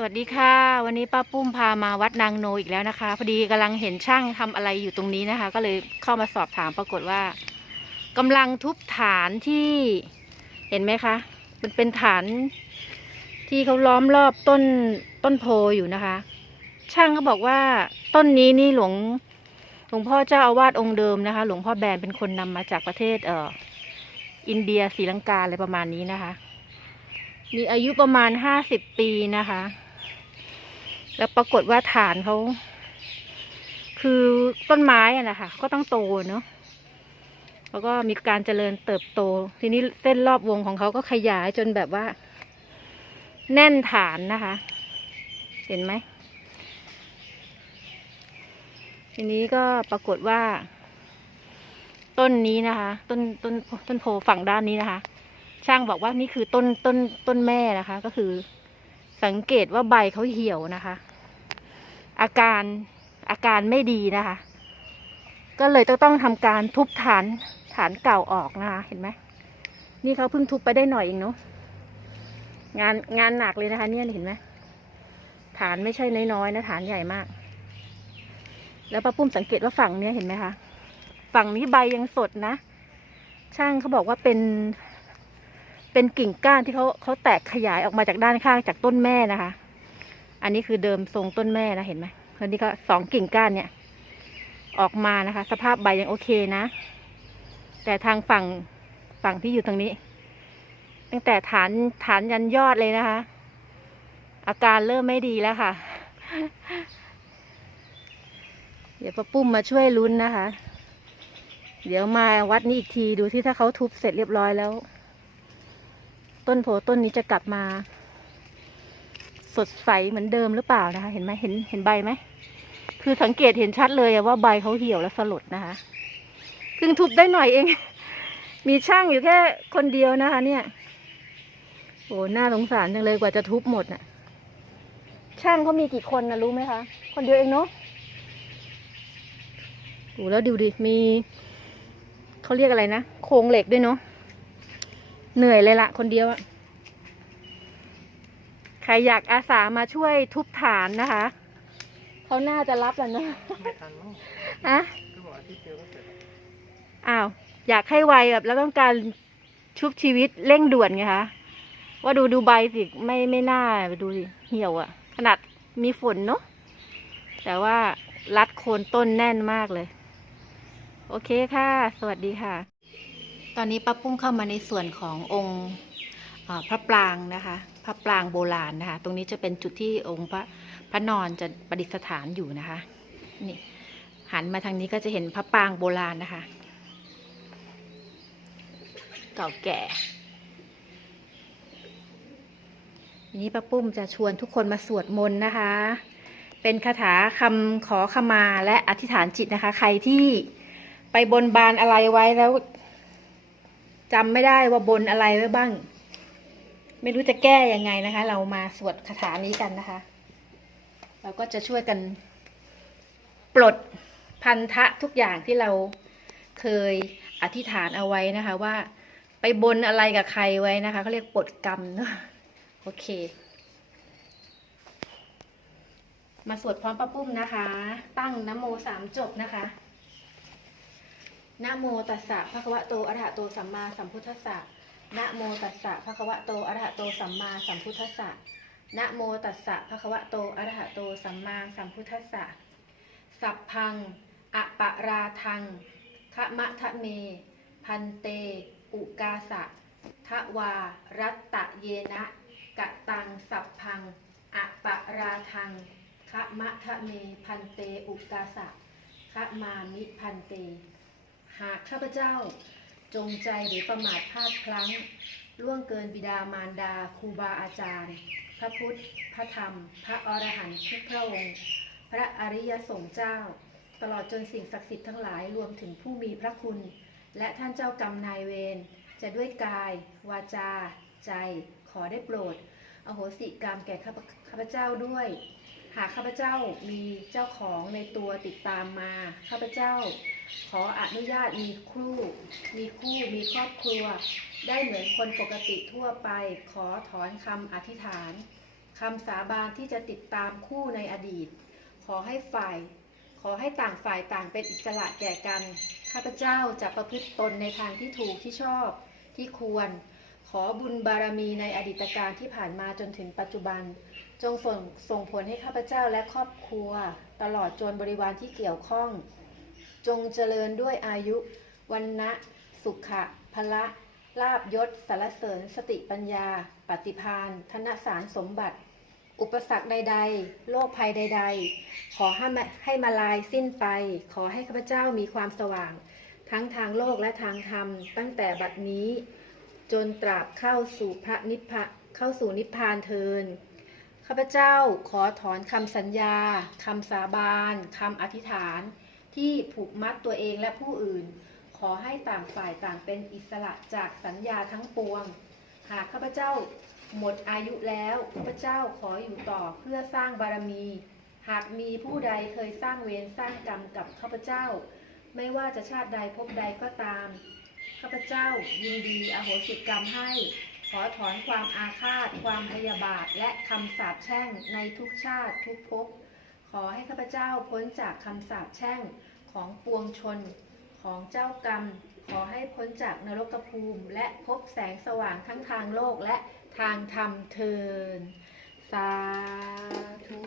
สวัสดีค่ะ วันนี้ป้าปุ้มพามาวัดนางโนอีกแล้วนะคะ พอดีกำลังเห็นช่างทำอะไรอยู่ตรงนี้นะคะ ก็เลยเข้ามาสอบถามปรากฏว่ากำลังทุบฐานที่เห็นไหมคะ มันเป็นฐานที่เขาล้อมรอบต้นต้นโพอยู่นะคะ ช่างเขาบอกว่าต้นนี้นี่หลวงหลวงพ่อเจ้าอาวาสองค์เดิมนะคะ หลวงพ่อแบนเป็นคนนำมาจากประเทศเอ่ออินเดียศรีลังกาอะไรประมาณนี้นะคะ มีอายุประมาณห้าสิบปีนะคะ แล้วปรากฏว่าฐานเขาคือต้นไม้อะนะคะก็ต้องโตเนาะแล้วก็มีการเจริญเติบโต ทีนี้เส้นรอบวงของเขาก็ขยายจนแบบว่า แน่นฐานนะคะ เห็นไหมทีนี้ก็ปรากฏว่า ต้นนี้นะคะ ต้นต้นต้นโพฝั่งด้านนี้นะคะ ช่างบอกว่านี่คือต้นต้นต้นแม่นะคะ ก็คือ สังเกตว่าใบเขาเหี่ยวนะคะ อาการอาการไม่ดีนะคะ ก็เลยต้องต้องทำการทุบฐานฐานเก่าออกนะคะเห็นไหมนี่เขาเพิ่งทุบไปได้หน่อยเองเนาะงานงานหนักเลยนะคะ เนี่ยเห็นไหมฐานไม่ใช่น้อยๆนะฐานใหญ่มาก แล้วป้าปุ้มสังเกตว่าฝั่งเนี้ยเห็นไหมคะฝั่งนี้ใบยังสดนะ ช่างเขาบอกว่าเป็น เป็นกิ่งก้านที่เขาเขาแตกขยายออกมาจากด้านข้างจากต้นแม่นะคะ อันนี้คือเดิมทรงต้นแม่นะเห็นไหมแล้วนี่ก็สองกิ่งก้านเนี่ย ออกมานะคะ สภาพใบยังโอเคนะ แต่ทางฝั่งฝั่งที่อยู่ตรงนี้ ตั้งแต่ฐานฐานยันยอดเลยนะคะ อาการเริ่มไม่ดีแล้วค่ะ เดี๋ยวป้าปุ้มมาช่วยลุ้นนะคะ เดี๋ยวมาวัดนี้อีกทีดูที่ถ้าเขาทุบเสร็จเรียบร้อยแล้ว ต้นโพต้นนี้จะกลับมา สดใสเหมือนเดิมหรือเปล่านะคะ เห็นไหมเห็นเห็นใบไหมคือสังเกตเห็นชัดเลยว่าใบเขาเหี่ยวและสลดนะคะเพิ่งทุบได้หน่อยเอง มีช่างอยู่แค่คนเดียวนะคะ เนี่ยโอ้หน่าสงสารจังเลยกว่าจะทุบหมดน่ะ ช่างเขามีกี่คนนะรู้ไหมคะ คนเดียวเองเนาะโอ้แล้วดูดิมีเขาเรียกอะไรนะโครงเหล็กด้วยเนาะ เหนื่อยเลยละคนเดียวอะใครอยากอาสามาช่วยทุบฐานนะคะ เขาน่าจะรับแล้วเนอะไม่ทันมั้งอะคือบอกอาทิตย์เดียวก็เสร็จแล้วอ้าว อยากให้ไวแบบแล้วต้องการชุบชีวิตเร่งด่วนไงคะ ว่าดูดูใบสิไม่ไม่น่าดูดิเหี่ยวอะขนาดมีฝนเนาะแต่ว่ารัดโคนต้นแน่นมากเลย โอเคค่ะ สวัสดีค่ะ ตอนนี้ป้าปุ้มเข้ามาในส่วนขององค์พระปรางนะคะ พระปรางโบราณนะคะ ตรงนี้จะเป็นจุดที่องค์พระพระนอนจะประดิษฐานอยู่นะคะ นี่ หันมาทางนี้ก็จะเห็นพระปรางโบราณนะคะ เก่าแก่ทีนี้ป้าปุ้มจะชวนทุกคนมาสวดมนต์นะคะ เป็นคาถาคำขอขมาและอธิษฐานจิตนะคะ ใครที่ไปบนบานอะไรไว้แล้ว จำไม่ได้ว่าบนอะไรไว้บ้าง ไม่รู้จะแก้ยังไงนะคะ เรามาสวดคาถานี้กันนะคะ เราก็จะช่วยกัน ปลดพันธะทุกอย่างที่เราเคยอธิษฐานเอาไว้นะคะ ว่าไปบนอะไรกับใครไว้นะคะเขาเรียกปลดกรรมเนอะโอเค มาสวดพร้อมป้าปุ้มนะคะ ตั้งนโมสามจบนะคะ นะโมตัสสะภะคะวะโตอะระหะโตสัมมาสัมพุทธัสสะนะโมตัสสะภะคะวะโตอะระหะโตสัมมาสัมพุทธัสสะนะโมตัสสะภะคะวะโตอะระหะโตสัมมาสัมพุทธัสสะสัพพังอะปะราทังคะมะทะเม พันเต อุกาสะทะวารัตตะเยนะกะตังสัพพังอะปะราทังคะมะทะเม พันเต อุกาสะคะมามิพันเต หากข้าพเจ้าจงใจหรือประมาทพลาดพลั้งล่วงเกินบิดามารดาครูบาอาจารย์ พระพุทธ พระธรรม พระอรหันต์ทุกพระองค์พระอริยสงฆ์เจ้า ตลอดจนสิ่งศักดิ์สิทธิ์ทั้งหลายรวมถึงผู้มีพระคุณ และท่านเจ้ากรรมนายเวรจะด้วยกาย วาจา ใจ ขอได้โปรด อโหสิกรรมแก่ข้าพข้าพเจ้าด้วย หากข้าพเจ้ามีเจ้าของในตัวติดตามมาข้าพเจ้า ขออนุญาตมีครู่ มีคู่มีครอบครัว ได้เหมือนคนปกติทั่วไป ขอถอนคำอธิษฐานคำสาบานที่จะติดตามคู่ในอดีต ขอให้ฝ่าย ขอให้ต่างฝ่ายต่างเป็นอิสระแก่กัน ข้าพเจ้าจะประพฤติตนในทางที่ถูกที่ชอบที่ควร ขอบุญบารมีในอดีตการที่ผ่านมาจนถึงปัจจุบัน จงส่งส่งผลให้ข้าพเจ้าและครอบครัว ตลอดจนบริวารที่เกี่ยวข้อง จงเจริญด้วยอายุวันนะสุขะพละลาบยศสารเสริญ สติปัญญา ปฏิพานธนสารสมบัติ อุปสรรคใด ๆ โรคภัยใด ๆ ขอให้มาให้มาลายสิ้นไป ขอให้ข้าพเจ้ามีความสว่าง ทั้งทางโลกและทางธรรม ตั้งแต่บัดนี้ จนตราบเข้าสู่พระนิพพะเข้าสู่นิพพานเทินข้าพเจ้าขอถอนคำสัญญาคำสาบานคำอธิษฐาน ที่ผูกมัดตัวเองและผู้อื่น ขอให้ต่างฝ่ายต่างเป็นอิสระจากสัญญาทั้งปวง หากข้าพเจ้าหมดอายุแล้วข้าพเจ้าขออยู่ต่อเพื่อสร้างบารมี หากมีผู้ใดเคยสร้างเวรสร้างกรรมกับข้าพเจ้า ไม่ว่าจะชาติใดภพใดก็ตามข้าพเจ้ายินดีอโหสิกรรมให้ ขอถอนความอาฆาต ความพยาบาท และคำสาปแช่งในทุกชาติทุกภพขอให้ข้าพเจ้าพ้นจากคำสาปแช่ง ของปวงชน ของเจ้ากรรม ขอให้พ้นจากนรกภูมิ และพบแสงสว่างทั้งทางโลกและทางธรรมเทินสาธุ